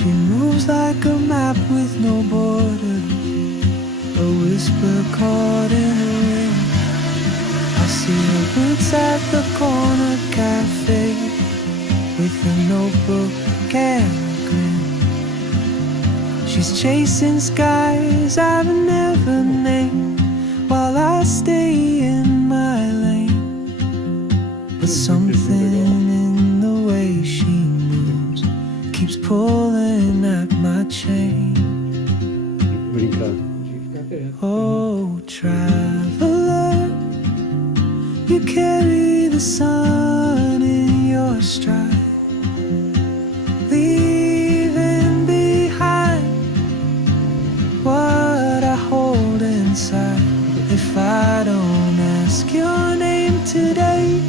She moves like a map with no borders, a whisper caught in the wind. I see her boots at the corner cafe with a notebook and a grin. She's chasing skies I've never named while I stay in my lane. But something in the way she moves keeps pulling at my chain. Oh, traveler, you carry the sun in your stride, leaving behind what I hold inside. If I don't ask your name today,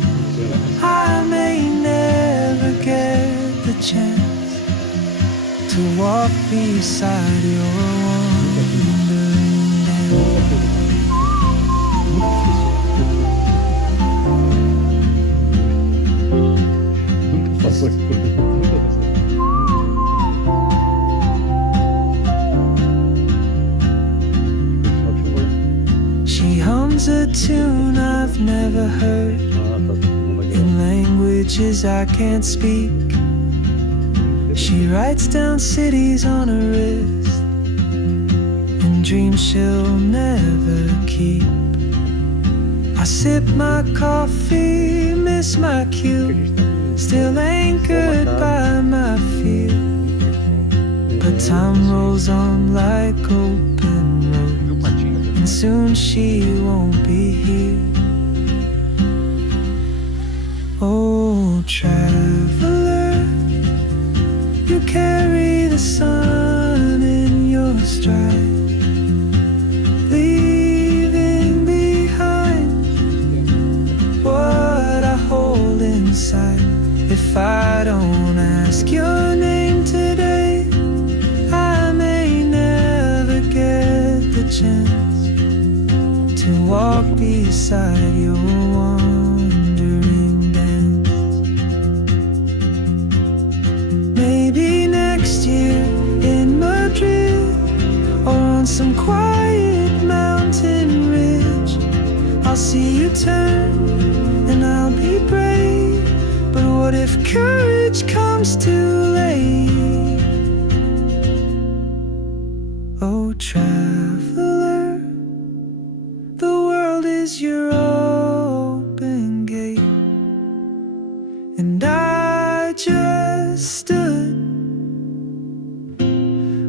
I may never get the chance to walk beside your wandering dance. She hums a tune I've never heard in languages I can't speak. She writes down cities on her wrist and dreams she'll never keep. I sip my coffee, miss my cue, still anchored by my fear. But time rolls on like open roads, and soon she won't be here. Oh, traveler, you carry the sun in your stride, leaving behind what I hold inside. If I don't ask your name today, I may never get the chance to walk beside your wandering dance. Maybe next year in Madrid, or on some quiet mountain ridge, I'll see you turn and I'll be brave. But what if courage comes too late? Oh, traveler, the world is your open gate, and I just stood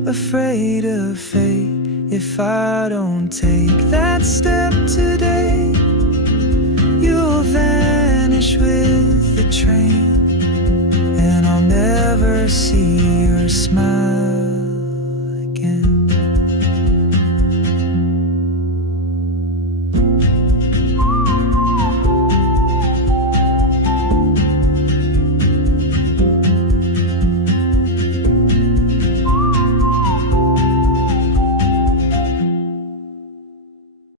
afraid of fate. If I don't take that step today, you'll vanish with the train, and I'll never see